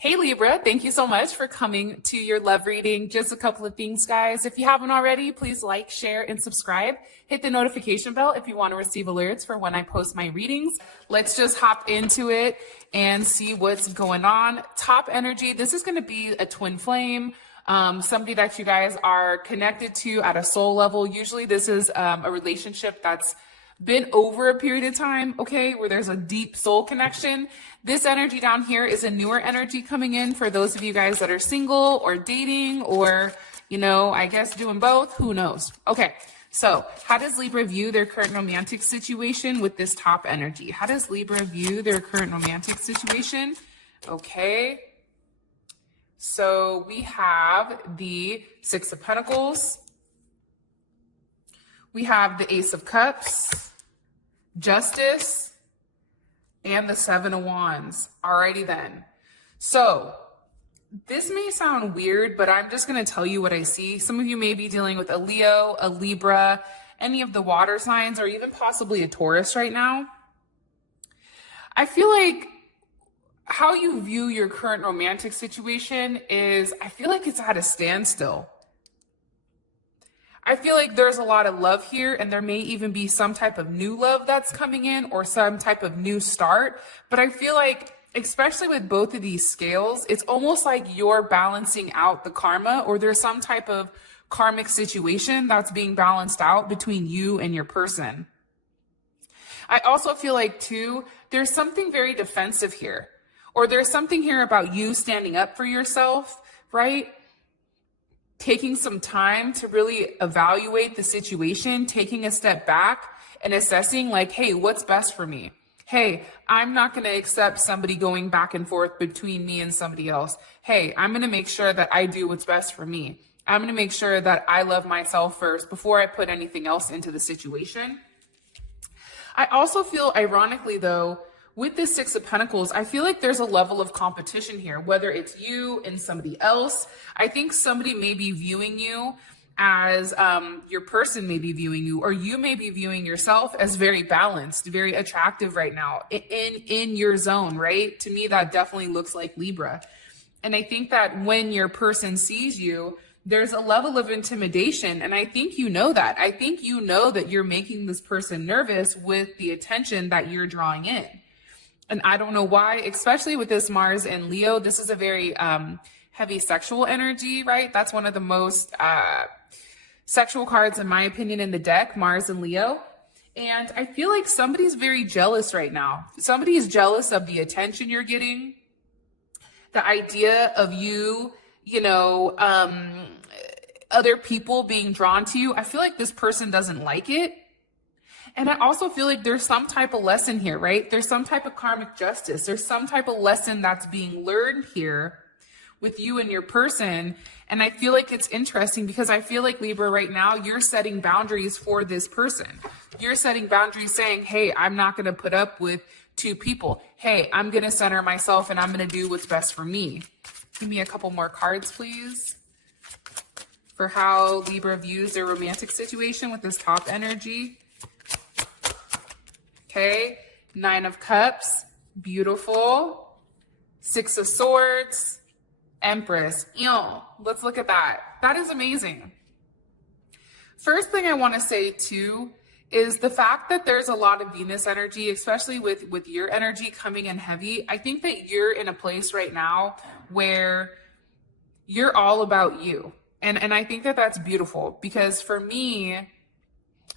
Hey Libra, thank you so much for coming to your love reading. Just a couple of things, guys. If you haven't already, please like, share, and subscribe. Hit the notification bell if you want to receive alerts for when I post my readings. Let's just hop into it and see what's going on. Top energy, this is going to be a twin flame, somebody that you guys are connected to at a soul level. Usually this is a relationship that's been over a period of time, okay, where there's a deep soul connection. This energy down here is a newer energy coming in for those of you guys that are single or dating or, I guess doing both, who knows? Okay, so how does Libra view their current romantic situation with this top energy? How does Libra view their current romantic situation? Okay, so we have the Six of Pentacles. We have the Ace of Cups, Justice, and the Seven of Wands. Alrighty then. So this may sound weird, but I'm just going to tell you what I see. Some of you may be dealing with a Leo, a Libra, any of the water signs, or even possibly a Taurus right now. I feel like how you view your current romantic situation is, I feel like it's at a standstill. I feel like there's a lot of love here, and there may even be some type of new love that's coming in or some type of new start. But I feel like, especially with both of these scales, it's almost like you're balancing out the karma, or there's some type of karmic situation that's being balanced out between you and your person. I also feel like, too, there's something very defensive here, or there's something here about you standing up for yourself, right? Taking some time to really evaluate the situation, taking a step back and assessing like, hey, what's best for me? Hey, I'm not going to accept somebody going back and forth between me and somebody else. Hey, I'm going to make sure that I do what's best for me. I'm going to make sure that I love myself first before I put anything else into the situation. I also feel, ironically though, with this Six of Pentacles, I feel like there's a level of competition here, whether it's you and somebody else. I think somebody may be viewing you as your person may be viewing you, or you may be viewing yourself as very balanced, very attractive right now in your zone, right? To me, that definitely looks like Libra. And I think that when your person sees you, there's a level of intimidation. And I think you know that. I think you know that you're making this person nervous with the attention that you're drawing in. And I don't know why, especially with this Mars and Leo, this is a very heavy sexual energy, right? That's one of the most sexual cards, in my opinion, in the deck, Mars and Leo. And I feel like somebody's very jealous right now. Somebody is jealous of the attention you're getting, the idea of you, other people being drawn to you. I feel like this person doesn't like it. And I also feel like there's some type of lesson here, right? There's some type of karmic justice. There's some type of lesson that's being learned here with you and your person. And I feel like it's interesting because I feel like, Libra, right now, you're setting boundaries for this person. You're setting boundaries saying, hey, I'm not going to put up with two people. Hey, I'm going to center myself and I'm going to do what's best for me. Give me a couple more cards, please, for how Libra views their romantic situation with this top energy. Okay, Nine of Cups, beautiful. Six of Swords, Empress. Let's look at that. That is amazing. First thing I want to say too is the fact that there's a lot of Venus energy, especially with your energy coming in heavy. I think that you're in a place right now where you're all about you. And I think that that's beautiful because for me,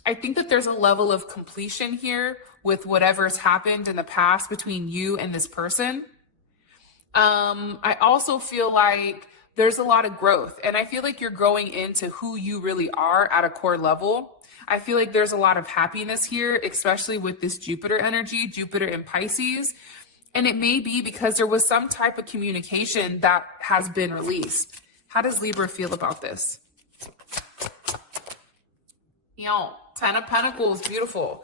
I think that there's a level of completion here with whatever's happened in the past between you and this person. I also feel like there's a lot of growth, and I feel like you're growing into who you really are at a core level. I feel like there's a lot of happiness here, especially with this Jupiter energy, Jupiter in Pisces. And it may be because there was some type of communication that has been released. How does Libra feel about this? Ten of Pentacles, beautiful.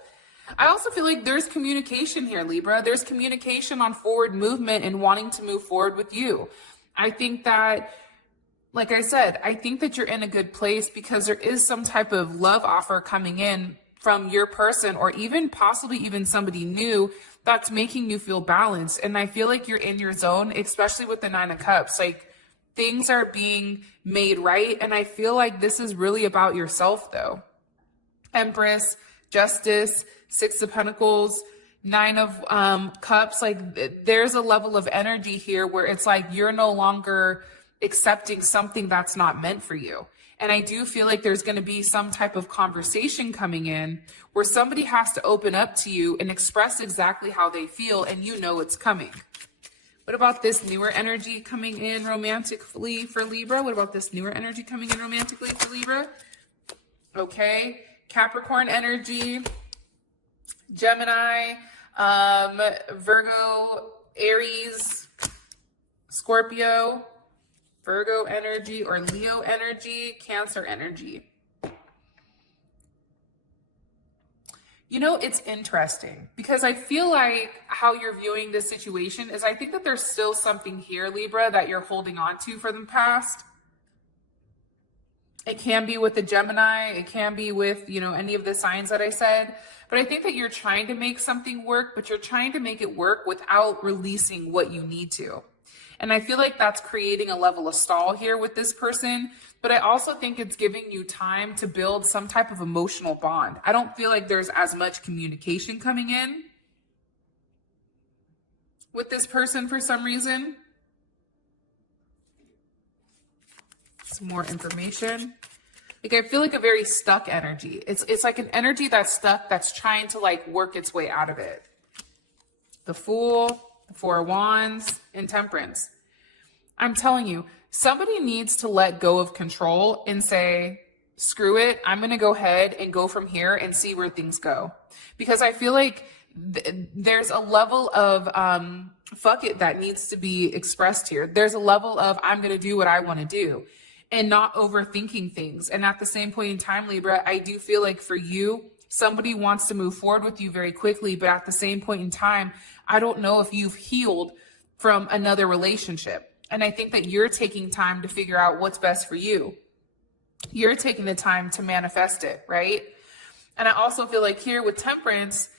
I also feel like there's communication here, Libra. There's communication on forward movement and wanting to move forward with you. I think that, like I said, I think that you're in a good place because there is some type of love offer coming in from your person, or even possibly even somebody new that's making you feel balanced. And I feel like you're in your zone, especially with the 9 of Cups. Like, things are being made right. And I feel like this is really about yourself though. Empress, Justice, 6 of Pentacles, 9 of Cups. Like, there's a level of energy here where it's like you're no longer accepting something that's not meant for you. And I do feel like there's going to be some type of conversation coming in where somebody has to open up to you and express exactly how they feel, and you know it's coming. What about this newer energy coming in romantically for Libra? What about this newer energy coming in romantically for Libra? Okay, Capricorn energy, Gemini, Virgo, Aries, Scorpio, Virgo energy, or Leo energy, Cancer energy. You know, it's interesting because I feel like how you're viewing this situation is, I think that there's still something here, Libra, that you're holding on to from the past. It can be with the Gemini. It can be with, you know, any of the signs that I said. But I think that you're trying to make something work, but you're trying to make it work without releasing what you need to. And I feel like that's creating a level of stall here with this person. But I also think it's giving you time to build some type of emotional bond. I don't feel like there's as much communication coming in with this person for some reason. Some more information. Like, I feel like a very stuck energy. It's like an energy that's stuck, that's trying to like work its way out of it. The Fool, the 4 of Wands, and Temperance. I'm telling you, somebody needs to let go of control and say, screw it, I'm going to go ahead and go from here and see where things go. Because I feel like there's a level of fuck it that needs to be expressed here. There's a level of I'm going to do what I want to do and not overthinking things. And at the same point in time, Libra, I do feel like for you, somebody wants to move forward with you very quickly, but at the same point in time, I don't know if you've healed from another relationship. And I think that you're taking time to figure out what's best for you. You're taking the time to manifest it, right? And I also feel like here with Temperance,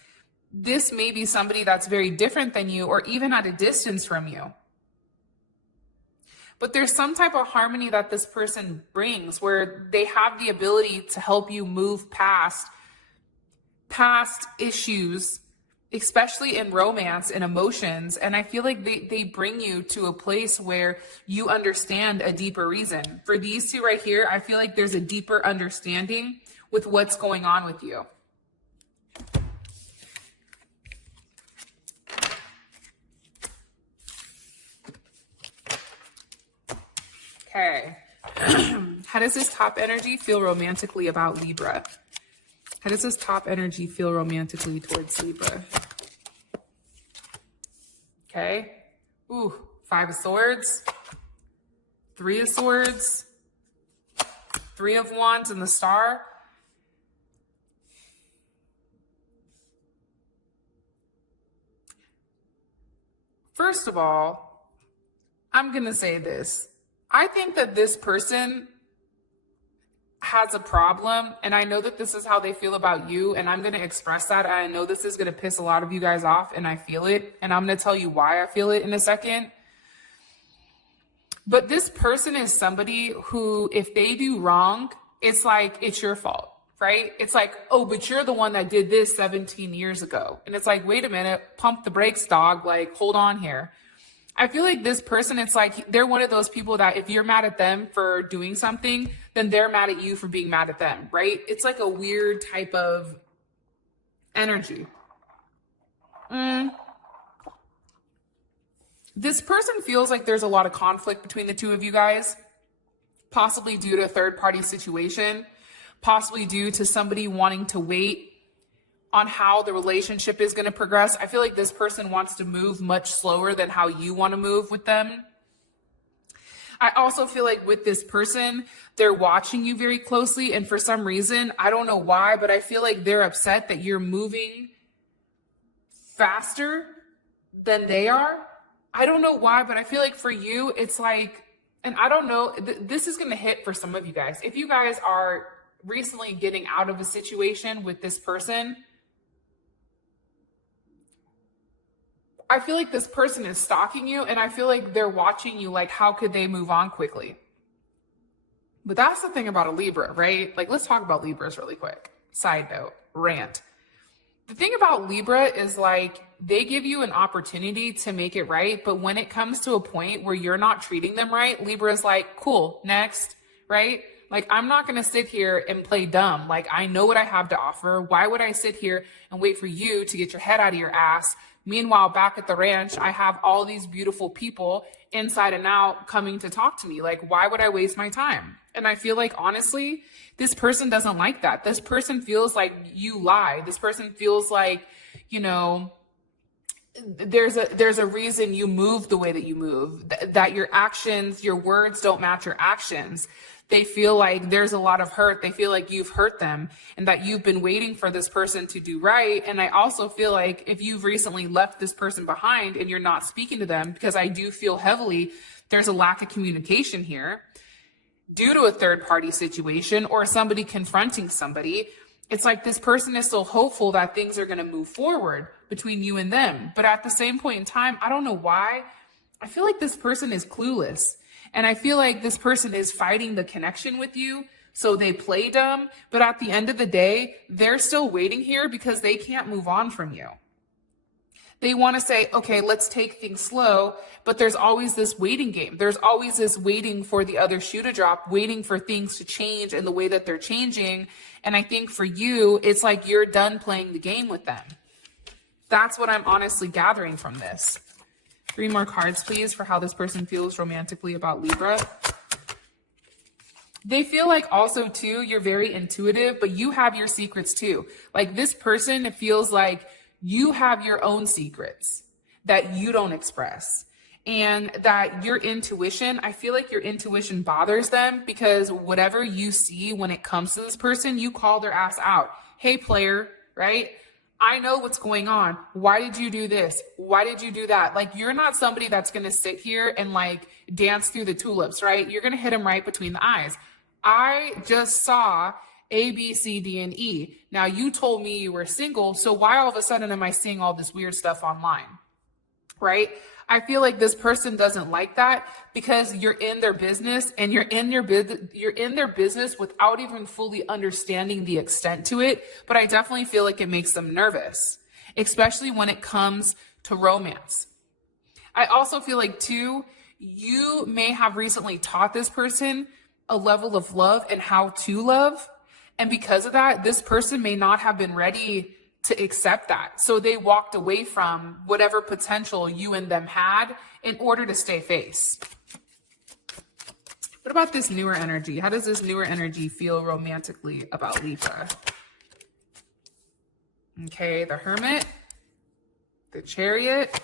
this may be somebody that's very different than you or even at a distance from you. But there's some type of harmony that this person brings where they have the ability to help you move past issues, especially in romance and emotions. And I feel like they bring you to a place where you understand a deeper reason. For these two right here, I feel like there's a deeper understanding with what's going on with you. Okay. How does this top energy feel romantically about Libra? How does this top energy feel romantically towards Libra? Okay. Ooh, 5 of Swords, 3 of Swords, 3 of Wands, and the Star. First of all, I'm going to say this. I think that this person has a problem, and I know that this is how they feel about you, and I'm going to express that. I know this is going to piss a lot of you guys off, and I feel it, and I'm going to tell you why I feel it in a second. But this person is somebody who, if they do wrong, it's like, it's your fault, right? It's like, oh, but you're the one that did this 17 years ago. And it's like, wait a minute, pump the brakes, dog. Like, hold on here. I feel like this person, it's like they're one of those people that if you're mad at them for doing something, then they're mad at you for being mad at them, right? It's like a weird type of energy. This person feels like there's a lot of conflict between the two of you guys, possibly due to a third-party situation, possibly due to somebody wanting to wait on how the relationship is going to progress. I feel like this person wants to move much slower than how you want to move with them. I also feel like with this person, they're watching you very closely. And for some reason, I don't know why, but I feel like they're upset that you're moving faster than they are. I don't know why, but I feel like for you, it's like, and I don't know, this is going to hit for some of you guys. If you guys are recently getting out of a situation with this person, I feel like this person is stalking you, and I feel like they're watching you, like, how could they move on quickly? But that's the thing about a Libra, right? Like, let's talk about Libras really quick. Side note, rant. The thing about Libra is, like, they give you an opportunity to make it right, but when it comes to a point where you're not treating them right, Libra is like, cool, next, right? Like, I'm not going to sit here and play dumb. Like, I know what I have to offer. Why would I sit here and wait for you to get your head out of your ass? Meanwhile, back at the ranch, I have all these beautiful people inside and out coming to talk to me. Like, why would I waste my time? And I feel like, honestly, this person doesn't like that. This person feels like you lie. This person feels like, you know, there's a reason you move the way that you move, that your actions, your words don't match your actions. They feel like there's a lot of hurt. They feel like you've hurt them and that you've been waiting for this person to do right. And I also feel like if you've recently left this person behind and you're not speaking to them, because I do feel heavily there's a lack of communication here due to a third party situation or somebody confronting somebody. It's like this person is still hopeful that things are going to move forward between you and them. But at the same point in time, I don't know why, I feel like this person is clueless. And I feel like this person is fighting the connection with you. So they play dumb. But at the end of the day, they're still waiting here because they can't move on from you. They want to say, okay, let's take things slow. But there's always this waiting game. There's always this waiting for the other shoe to drop, waiting for things to change in the way that they're changing. And I think for you, it's like you're done playing the game with them. That's what I'm honestly gathering from this. 3 more cards, please, for how this person feels romantically about Libra. They feel like also, too, you're very intuitive, but you have your secrets, too. Like, this person feels like you have your own secrets that you don't express. And that your intuition, I feel like your intuition bothers them because whatever you see when it comes to this person, you call their ass out. Hey, player, right? I know what's going on. Why did you do this? Why did you do that? Like, you're not somebody that's going to sit here and like dance through the tulips, right? You're going to hit them right between the eyes. I just saw A, B, C, D, and E. Now, you told me you were single, so why all of a sudden am I seeing all this weird stuff online, right? I feel like this person doesn't like that because you're in their business and you're in their business without even fully understanding the extent to it. But I definitely feel like it makes them nervous, especially when it comes to romance. I also feel like, too, you may have recently taught this person a level of love and how to love. And because of that, this person may not have been ready to accept that. So they walked away from whatever potential you and them had in order to stay face. What about this newer energy? How does this newer energy feel romantically about Libra? Okay, the Hermit, the Chariot,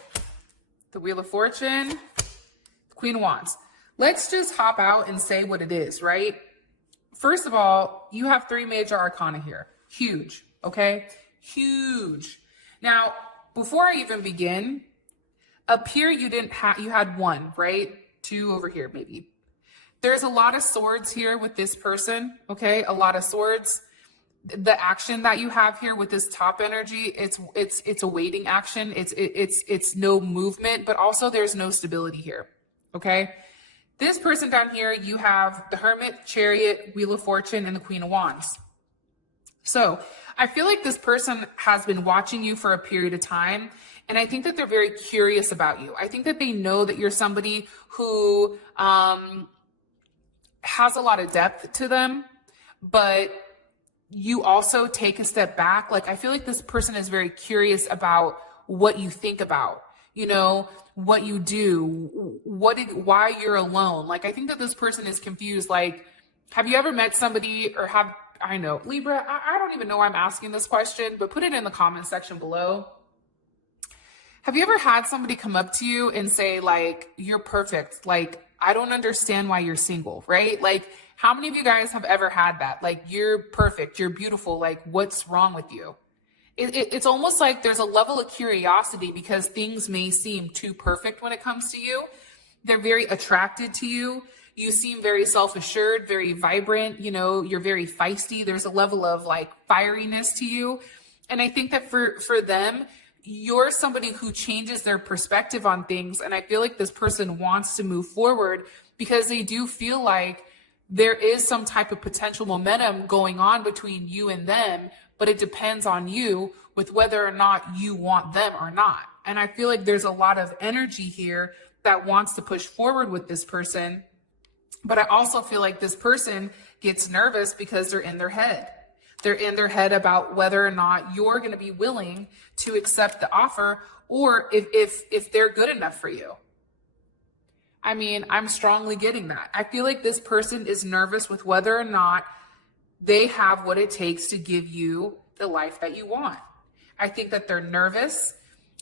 the Wheel of Fortune, the Queen of Wands. Let's just hop out and say what it is, right? First of all, you have 3 major arcana here. Huge, okay? Huge. Now, before I even begin, up here you had 1, right? 2 over here, maybe. There's a lot of swords here with this person, okay? A lot of swords. The action that you have here with this top energy, it's a waiting action. It's no movement, but also there's no stability here, okay? This person down here, you have the Hermit, Chariot, Wheel of Fortune, and the Queen of Wands. So I feel like this person has been watching you for a period of time, and I think that they're very curious about you. I think that they know that you're somebody who has a lot of depth to them, but you also take a step back. Like, I feel like this person is very curious about what you think about, you know, what you do, why you're alone. Like, I think that this person is confused. Like, have you ever met somebody or I know, Libra, I don't even know why I'm asking this question, but put it in the comment section below. Have you ever had somebody come up to you and say, like, you're perfect? Like, I don't understand why you're single, right? Like, how many of you guys have ever had that? Like, you're perfect, you're beautiful, like, what's wrong with you? It's almost like there's a level of curiosity because things may seem too perfect when it comes to you. They're very attracted to you. You seem very self-assured, very vibrant, you know, you're very feisty. There's a level of like fieriness to you. And I think that for them, you're somebody who changes their perspective on things. And I feel like this person wants to move forward because they do feel like there is some type of potential momentum going on between you and them, but it depends on you with whether or not you want them or not. And I feel like there's a lot of energy here that wants to push forward with this person. But I also feel like this person gets nervous because they're in their head. They're in their head about whether or not you're going to be willing to accept the offer, or if they're good enough for you. I mean, I'm strongly getting that. I feel like this person is nervous with whether or not they have what it takes to give you the life that you want. I think that they're nervous.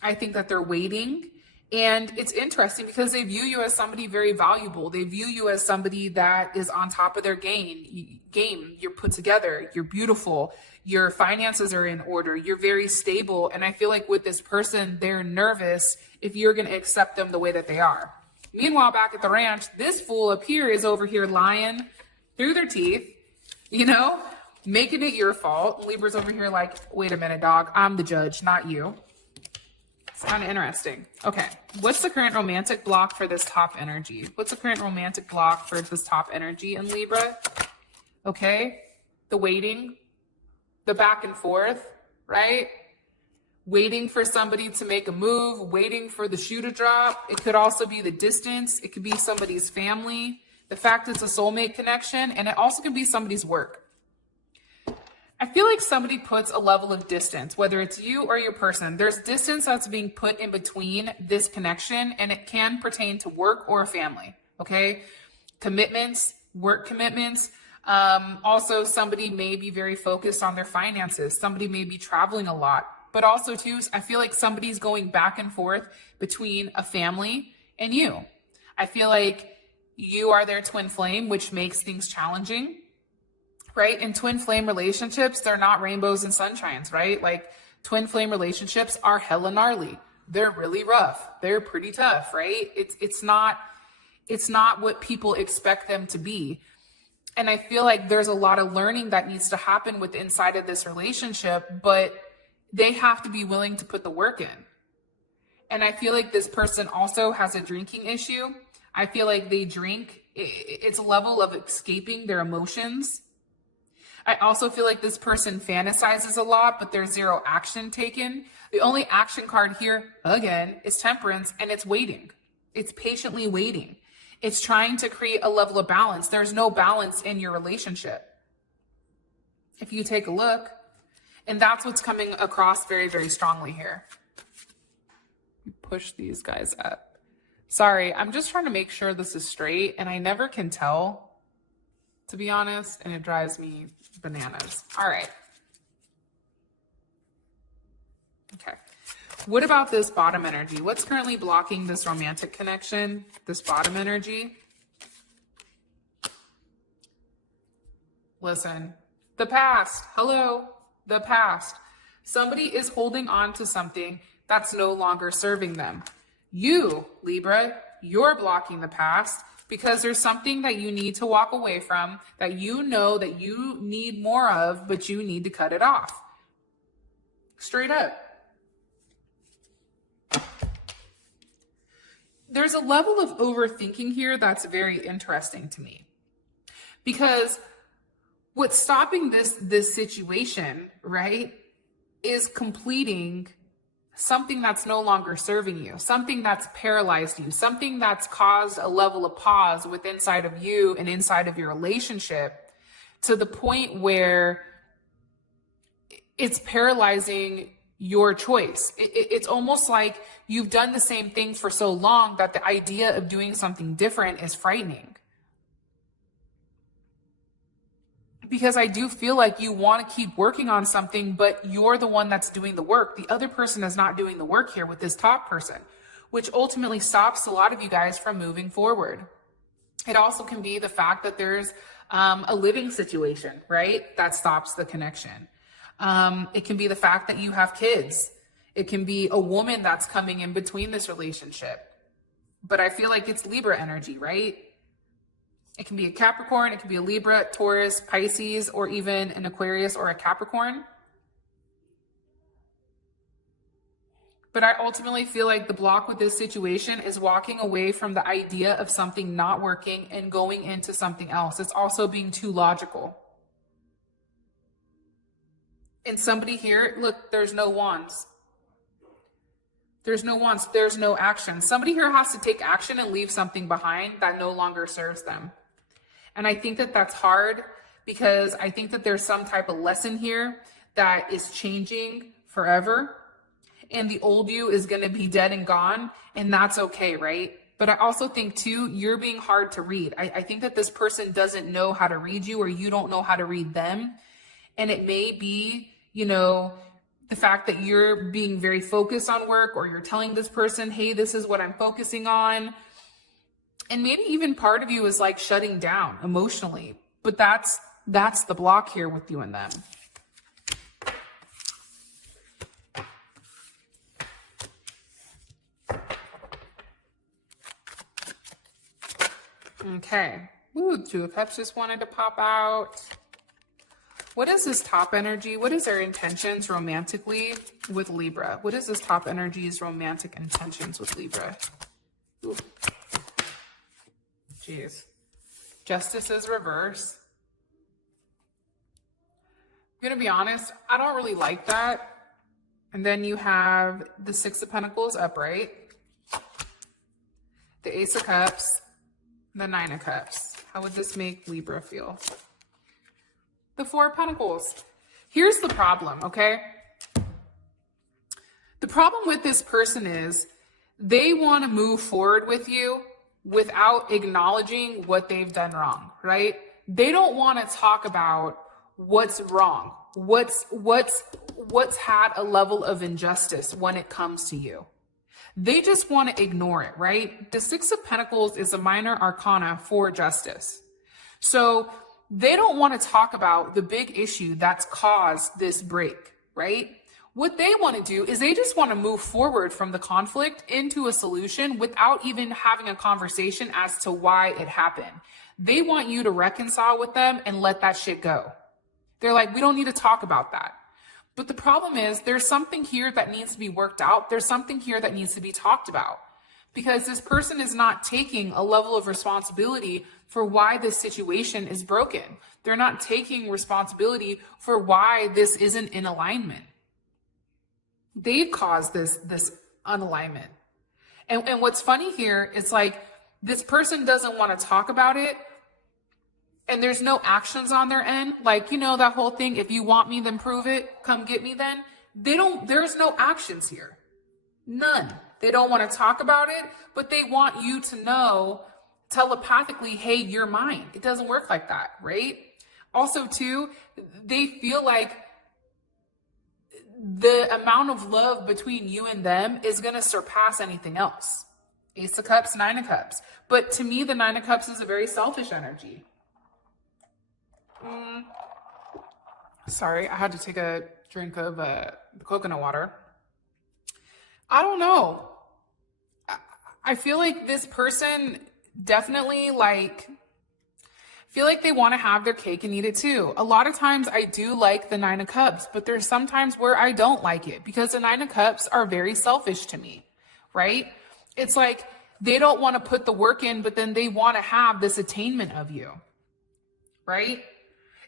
I think that they're waiting. And it's interesting because they view you as somebody very valuable. They view you as somebody that is on top of their game. You're put together. You're beautiful. Your finances are in order. You're very stable. And I feel like with this person, they're nervous if you're going to accept them the way that they are. Meanwhile, back at the ranch, this fool up here is over here lying through their teeth, you know, making it your fault. Libra's over here like, wait a minute, dog. I'm the judge, not you. It's kind of interesting. Okay. What's the current romantic block for this top energy? What's the current romantic block for this top energy in Libra? Okay. The waiting, the back and forth, right? Waiting for somebody to make a move, waiting for the shoe to drop. It could also be the distance. It could be somebody's family. The fact it's a soulmate connection, and it also could be somebody's work. I feel like somebody puts a level of distance, whether it's you or your person. There's distance that's being put in between this connection, and it can pertain to work or a family, okay? Commitments, work commitments. Also, somebody may be very focused on their finances. Somebody may be traveling a lot. But also, too, I feel like somebody's going back and forth between a family and you. I feel like you are their twin flame, which makes things challenging. Right? In twin flame relationships, they're not rainbows and sunshines, right? Like twin flame relationships are hella gnarly. They're really rough. They're pretty tough, right? It's not what people expect them to be. And I feel like there's a lot of learning that needs to happen with inside of this relationship, but they have to be willing to put the work in. And I feel like this person also has a drinking issue. I feel like they drink. It's a level of escaping their emotions. I also feel like this person fantasizes a lot, but there's zero action taken. The only action card here, again, is temperance, and it's waiting. It's patiently waiting. It's trying to create a level of balance. There's no balance in your relationship. If you take a look, and that's what's coming across very, very strongly here. Push these guys up. Sorry, I'm just trying to make sure this is straight, and I never can tell, to be honest, and it drives me bananas. All right. Okay. What about this bottom energy? What's currently blocking this romantic connection, this bottom energy? Listen, the past. Hello, the past. Somebody is holding on to something that's no longer serving them. You, Libra, you're blocking the past because there's something that you need to walk away from that you know that you need more of, but you need to cut it off. Straight up. There's a level of overthinking here that's very interesting to me. Because what's stopping this situation, right, is completing something that's no longer serving you, something that's paralyzed you, something that's caused a level of pause with inside of you and inside of your relationship to the point where it's paralyzing your choice. It's almost like you've done the same thing for so long that the idea of doing something different is frightening. Because I do feel like you want to keep working on something, but you're the one that's doing the work. The other person is not doing the work here with this top person, which ultimately stops a lot of you guys from moving forward. It also can be the fact that there's a living situation, right? That stops the connection. It can be the fact that you have kids. It can be a woman that's coming in between this relationship. But I feel like it's Libra energy, right? It can be a Capricorn, it can be a Libra, Taurus, Pisces, or even an Aquarius or a Capricorn. But I ultimately feel like the block with this situation is walking away from the idea of something not working and going into something else. It's also being too logical. And somebody here, look, there's no wands. There's no wands, there's no action. Somebody here has to take action and leave something behind that no longer serves them. And I think that that's hard because I think that there's some type of lesson here that is changing forever. And the old you is going to be dead and gone. And that's okay, right? But I also think too, you're being hard to read. I think that this person doesn't know how to read you, or you don't know how to read them. And it may be, you know, the fact that you're being very focused on work, or you're telling this person, hey, this is what I'm focusing on. And maybe even part of you is like shutting down emotionally, but that's the block here with you and them. Okay. Ooh, Two of Cups just wanted to pop out. What is this top energy? What is their intentions romantically with Libra? What is this top energy's romantic intentions with Libra? Ooh. Jeez. Justice is reverse. I'm going to be honest, I don't really like that. And then you have the Six of Pentacles upright, the Ace of Cups, the Nine of Cups. How would this make Libra feel? The Four of Pentacles. Here's the problem, okay? The problem with this person is they want to move forward with you without acknowledging what they've done wrong, right? They don't want to talk about what's wrong, what's had a level of injustice when it comes to you. They just want to ignore it, right? The Six of Pentacles is a minor arcana for justice. So they don't want to talk about the big issue that's caused this break, right? What they want to do is they just want to move forward from the conflict into a solution without even having a conversation as to why it happened. They want you to reconcile with them and let that shit go. They're like, we don't need to talk about that. But the problem is there's something here that needs to be worked out. There's something here that needs to be talked about, because this person is not taking a level of responsibility for why this situation is broken. They're not taking responsibility for why this isn't in alignment. They've caused this unalignment. And what's funny here is like this person doesn't want to talk about it, and there's no actions on their end. Like, you know, that whole thing, if you want me, then prove it, come get me then. There's no actions here. None. They don't want to talk about it, but they want you to know telepathically, hey, you're mine. It doesn't work like that, right? Also, too, they feel like the amount of love between you and them is going to surpass anything else. Ace of Cups, Nine of Cups. But to me, the Nine of Cups is a very selfish energy. Sorry, I had to take a drink of coconut water. I don't know. I feel like this person definitely feel like they want to have their cake and eat it too. A lot of times I do like the Nine of Cups, but there's some times where I don't like it because the Nine of Cups are very selfish to me, right? It's like they don't want to put the work in, but then they want to have this attainment of you, right?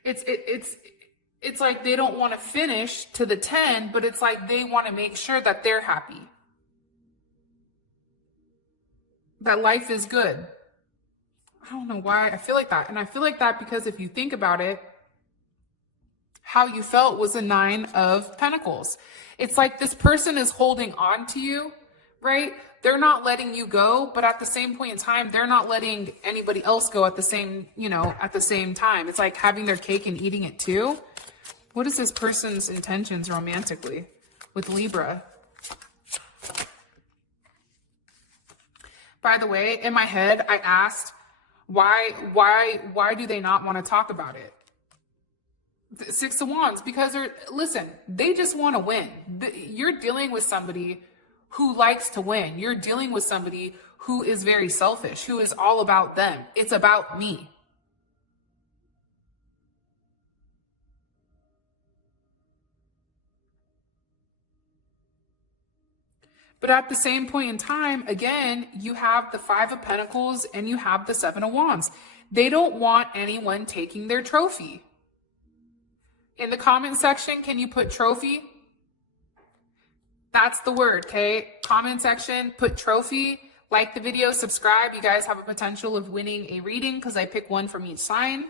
It's like they don't want to finish to the 10, but it's like they want to make sure that they're happy, that life is good. I don't know why I feel like that. And I feel like that because if you think about it, how you felt was a Nine of Pentacles. It's like this person is holding on to you, right? They're not letting you go, but at the same point in time, they're not letting anybody else go at the same, at the same time. It's like having their cake and eating it too. What is this person's intentions romantically with Libra? By the way, in my head, I asked, why do they not want to talk about it? The Six of Wands, because they just want to win. You're dealing with somebody who likes to win. You're dealing with somebody who is very selfish, who is all about them. It's about me, But at the same point in time, again, you have the Five of Pentacles and you have the Seven of Wands. They don't want anyone taking their trophy. In the comment section, can you put trophy? That's the word, okay? Comment section, put trophy. Like the video, subscribe. You guys have a potential of winning a reading because I pick one from each sign.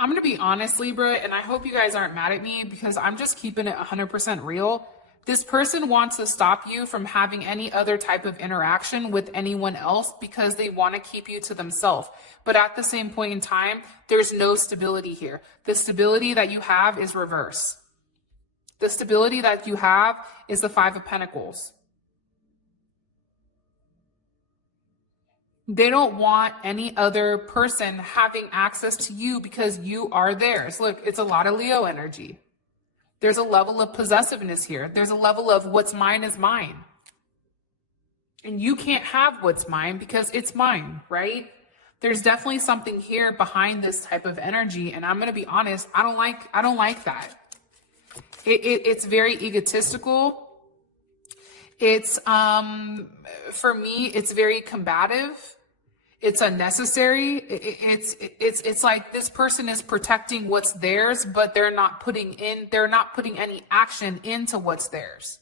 I'm going to be honest, Libra, and I hope you guys aren't mad at me because I'm just keeping it 100% real. This person wants to stop you from having any other type of interaction with anyone else because they want to keep you to themselves. But at the same point in time, there's no stability here. The stability that you have is reverse. The stability that you have is the Five of Pentacles. They don't want any other person having access to you because you are theirs. Look, it's a lot of Leo energy. There's a level of possessiveness here. There's a level of what's mine is mine. And you can't have what's mine because it's mine, right? There's definitely something here behind this type of energy. And I'm going to be honest, I don't like that. It's very egotistical. It's, for me, it's very combative. It's unnecessary. It's like this person is protecting what's theirs, but they're not putting any action into what's theirs.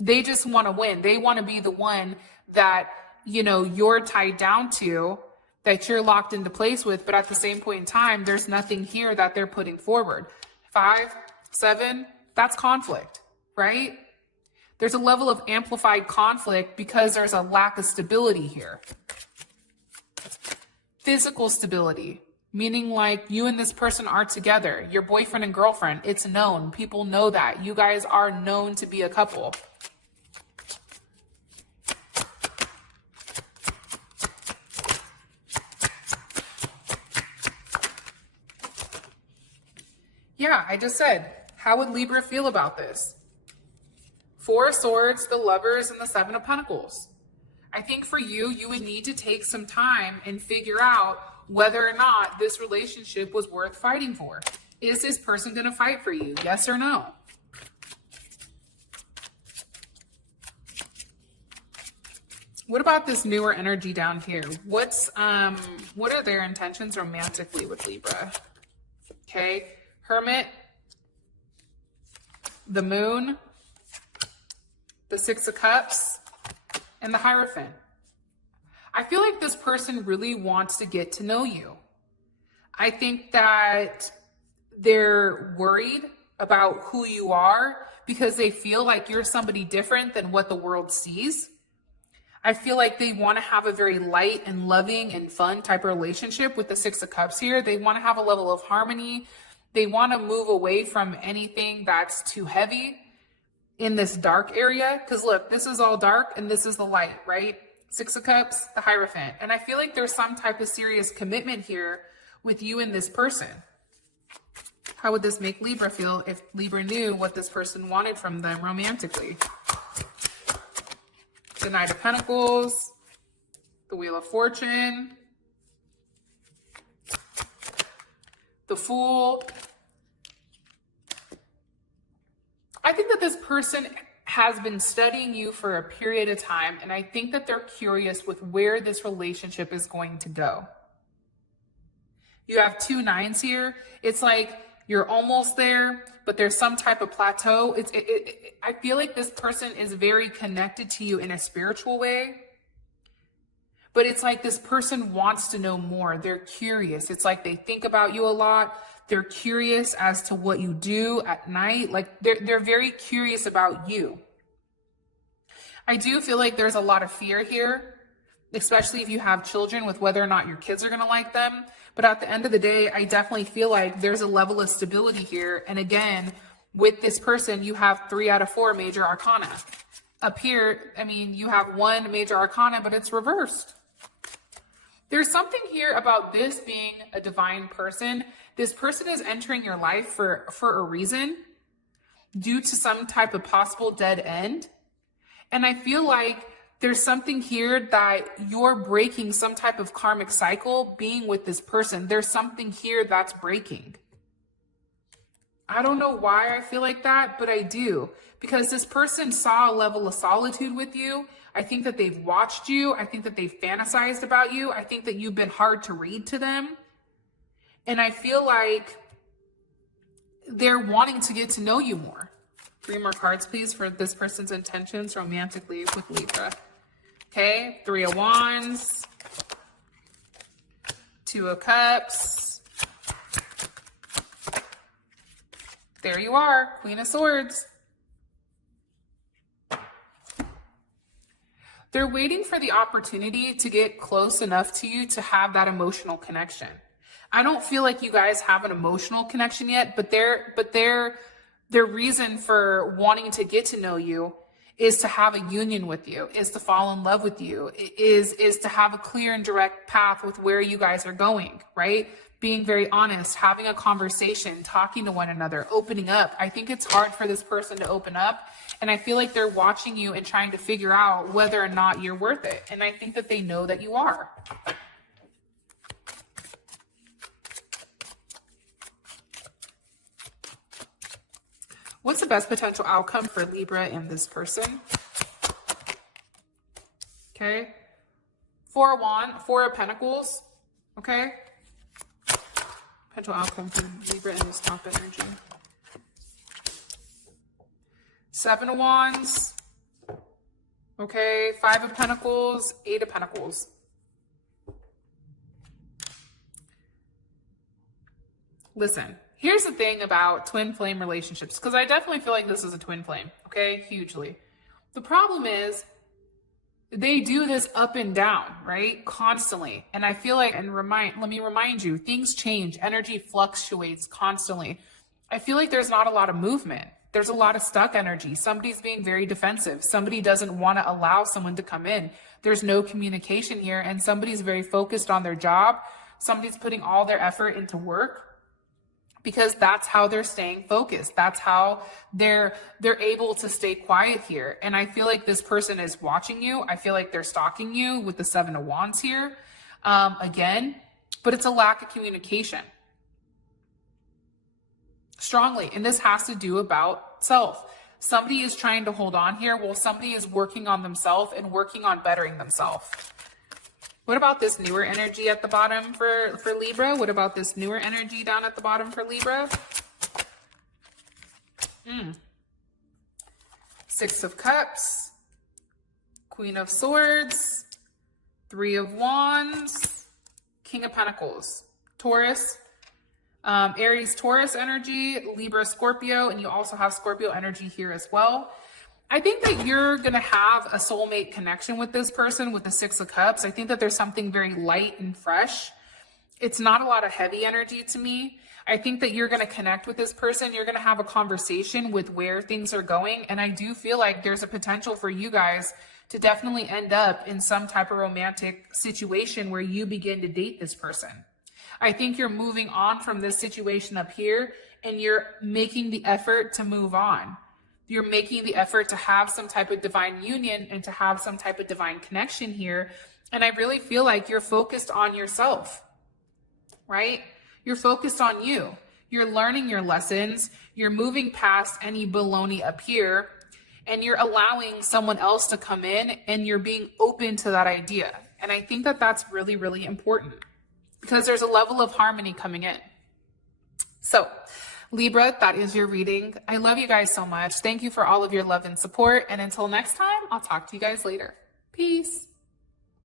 They just want to win. They want to be the one that, you know, you're tied down to, that you're locked into place with. But at the same point in time, there's nothing here that they're putting forward. 5, 7, that's conflict, right? There's a level of amplified conflict because there's a lack of stability here. Physical stability, meaning like you and this person are together, your boyfriend and girlfriend. It's known. People know that. You guys are known to be a couple. Yeah, I just said, how would Libra feel about this? 4 of Swords, the Lovers, and the 7 of Pentacles. I think for you, you would need to take some time and figure out whether or not this relationship was worth fighting for. Is this person going to fight for you? Yes or no? What about this newer energy down here? What are their intentions romantically with Libra? Okay, Hermit, the Moon, the 6 of Cups, and the Hierophant. I feel like this person really wants to get to know you. I think that they're worried about who you are because they feel like you're somebody different than what the world sees. I feel like they want to have a very light and loving and fun type of relationship with the 6 of Cups here. They want to have a level of harmony. They want to move away from anything that's too heavy in this dark area. Because look, this is all dark and this is the light, right? 6 of Cups, the Hierophant. And I feel like there's some type of serious commitment here with you and this person. How would this make Libra feel if Libra knew what this person wanted from them romantically? The Knight of Pentacles, the Wheel of Fortune, the Fool. I think that this person has been studying you for a period of time, and I think that they're curious with where this relationship is going to go. You have 2 9s here. It's like you're almost there, but there's some type of plateau. I feel like this person is very connected to you in a spiritual way, but it's like this person wants to know more. They're curious. It's like they think about you a lot. They're curious as to what you do at night. Like they're very curious about you. I do feel like there's a lot of fear here, especially if you have children, with whether or not your kids are going to like them. But at the end of the day, I definitely feel like there's a level of stability here. And again, with this person, you have 3 out of 4 major arcana. Up here, I mean, you have 1 major arcana, but it's reversed. There's something here about this being a divine person. This person is entering your life for a reason, due to some type of possible dead end. And I feel like there's something here that you're breaking some type of karmic cycle being with this person. There's something here that's breaking. I don't know why I feel like that, but I do. because this person saw a level of solitude with you. I think that they've watched you. I think that they've fantasized about you. I think that you've been hard to read to them. And I feel like they're wanting to get to know you more. 3 more cards, please, for this person's intentions romantically with Libra. Okay, 3 of Wands, 2 of Cups. There you are, Queen of Swords. They're waiting for the opportunity to get close enough to you to have that emotional connection. I don't feel like you guys have an emotional connection yet, but their reason for wanting to get to know you is to have a union with you, is to fall in love with you, is to have a clear and direct path with where you guys are going, right? Being very honest, having a conversation, talking to one another, opening up. I think it's hard for this person to open up. And I feel like they're watching you and trying to figure out whether or not you're worth it. And I think that they know that you are. What's the best potential outcome for Libra and this person? Okay. 4 of Pentacles. Okay. Potential outcome for Libra and this top energy. 7 of Wands. Okay. 5 of Pentacles. 8 of Pentacles. Listen. Here's the thing about twin flame relationships, because I definitely feel like this is a twin flame, okay? Hugely. The problem is they do this up and down, right? Constantly. And I feel like, let me remind you, things change. Energy fluctuates constantly. I feel like there's not a lot of movement. There's a lot of stuck energy. Somebody's being very defensive. Somebody doesn't want to allow someone to come in. There's no communication here, and somebody's very focused on their job. Somebody's putting all their effort into work, because that's how they're staying focused. That's how they're able to stay quiet here. And I feel like this person is watching you. I feel like they're stalking you with the 7 of Wands here, again, but it's a lack of communication. Strongly. And this has to do about self. Somebody is trying to hold on here while somebody is working on themselves and working on bettering themselves. What about this newer energy at the bottom for Libra? What about this newer energy down at the bottom for Libra? 6 of Cups, Queen of Swords, 3 of Wands, King of Pentacles, Taurus, Aries, Taurus energy, Libra, Scorpio, and you also have Scorpio energy here as well. I think that you're going to have a soulmate connection with this person with the 6 of Cups. I think that there's something very light and fresh. It's not a lot of heavy energy to me. I think that you're going to connect with this person. You're going to have a conversation with where things are going. And I do feel like there's a potential for you guys to definitely end up in some type of romantic situation where you begin to date this person. I think you're moving on from this situation up here and you're making the effort to move on. You're making the effort to have some type of divine union and to have some type of divine connection here. And I really feel like you're focused on yourself, right? You're focused on you. You're learning your lessons. You're moving past any baloney up here, and you're allowing someone else to come in, and you're being open to that idea. And I think that that's really, really important because there's a level of harmony coming in. So Libra, that is your reading. I love you guys so much. Thank you for all of your love and support. And until next time, I'll talk to you guys later. Peace.